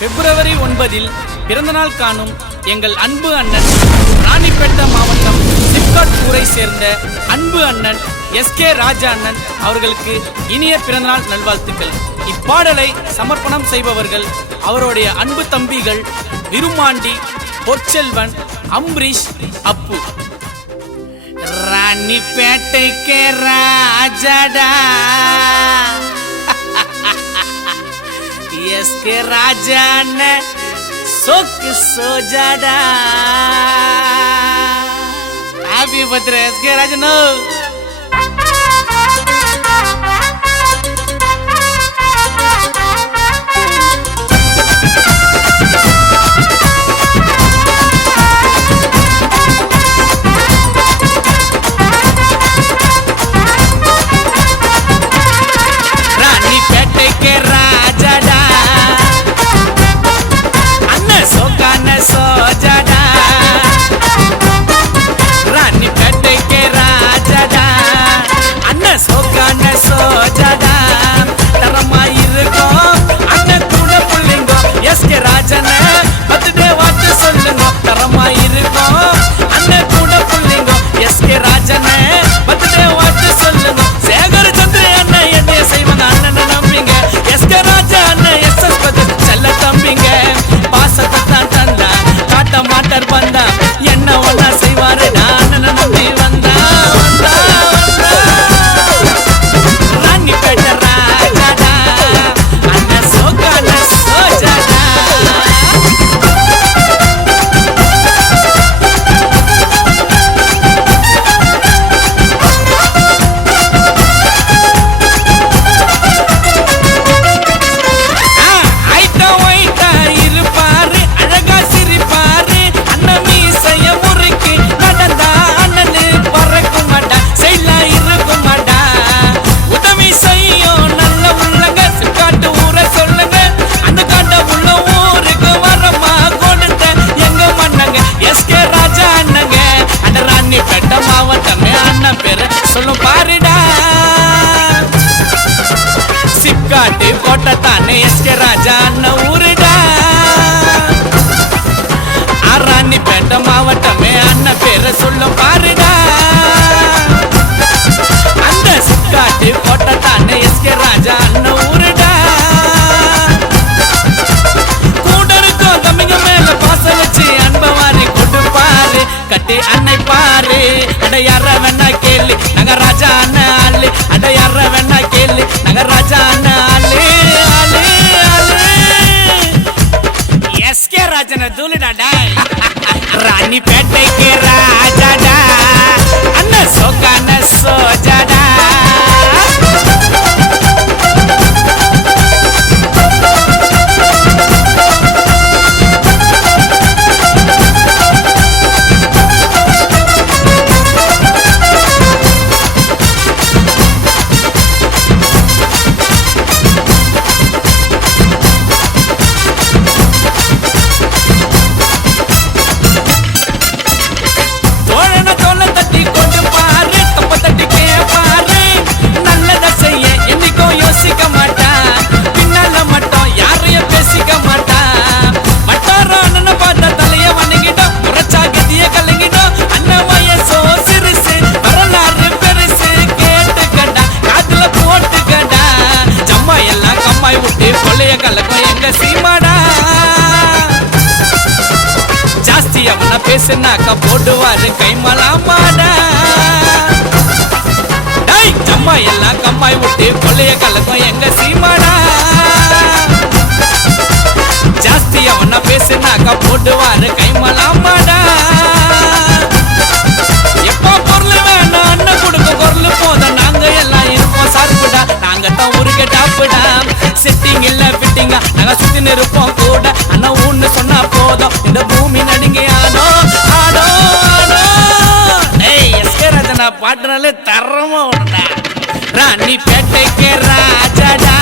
பிப்ரவரி 9 பிறந்தநாள் காணும் எங்கள் அன்பு அண்ணன் ராணிப்பேட்டை மாவட்டம் சிப்காட் ஊரை சேர்ந்த அன்பு அண்ணன் எஸ்கே ராஜா அண்ணன் அவர்களுக்கு இனிய பிறந்தநாள் நல்வாழ்த்துக்கள். இப்பாடலை சமர்ப்பணம் செய்பவர்கள் அவருடைய அன்பு தம்பிகள் விருமாண்டி, பொற்செல்வன், அம்பரீஷ், அப்பு. ராணிப்பேட்டைக்கு ராஜடா எஸ்கே ராஜா அண்ணன் சொக்கு சோஜாடா. ஹாப்பி பர்த்டே எஸ்கே ராஜனோ. ராணிப்பேட்டைக்கு ராஜடா அண்ணன் சொக்கான சோஜாடா. ராணிப்பேட்டைக்கு ராஜடா அண்ணன் சொக்கான சோஜாடா. தரமா இருக்கும் அண்ணன் கூட புள்ளிங்கோ எஸ்கே ராஜன பர்த்டே வாட்டு சொல்லுங்க. தரமா இருக்கும் அண்ணன் கூட புள்ளிங்கோ எஸ்கே ராஜன பர்த்டே வாட்டு சொல்லுங்க. சேகர் சந்திர அண்ணன் என்னைய செய்வாங்க அண்ணனை நம்பிங்க. எஸ்கே ராஜா அண்ணன் எஸ்எஸ் பத்து செல்ல தம்பிங்க. பாசத்தை தான் தந்தா காட்ட மாட்டார் வந்தா என்ன ஒன்னா செய்வாரு நான் அண்ணனை நம்பி வந்தா வந்தா வந்தா. ராணிப்பேட்டை ராஜாடா அண்ணன் சோக்கான சோஜாடா. சொல்லும் பாருடா சிப்காட்டு கோட்டை தானே எஸ்கே ராஜா அண்ணன் ஊருடா. ராணிப்பேட்டை மாவட்டமே அண்ணன் பேரை சொல்லும் பாருடா. அந்த சிப்காட்டு கோட்டை தானே எஸ்கே ராஜா அண்ணன் ஊருடா. கூட இருக்கும் தம்பிங்க மேல பாசம் வச்சு அன்பவாரி கொடுப்பாரு கட்டி அன்னை பாரு. அடையாற வேணா கேளு நக ராஜா அண்ணன் ஆளு. அடையாற வேணா கேளு நக ராஜா அண்ணன் ஆளு ஆளு ஆளு. எஸ்கே ராஜன தூளுடாடா. ராணிப்பேட்டைக்கு ராஜாடா அண்ணன் சோக்கான சோஜாடா. ஜாஸ்தி அவன பேசுனாக்கா போடுவாரு கைமலாமாடா. ஜம்மா எல்லாம் கம்மாய் விட்டு கொள்ளைய கலக்கும் எங்க சீமாடா. ஜாஸ்தி அவன பேசுனாக்கா போடுவாரு கைமலாமாடா. எப்போ பொருள் வேணும் அண்ணன் கொடுக்க பொருள் போதும் நாங்க எல்லாம் இருப்போம் சார்புடா. நாங்க தான் ஊருக்கு டாப்புடா. செட்டிங் இல்ல ஃபிட்டிங்கா நாங்க சுத்தி நிற்போம் கூட. அண்ணா ஊன்னு சொன்னா போதும் இந்த பூமி நடுங்கி ஆனோ ஆனோ ஆனோ. எஸ்கே ராஜனா பாட்டுனாலே தரமா உண்டா. ராணிப்பேட்டைக்கு ராஜாடா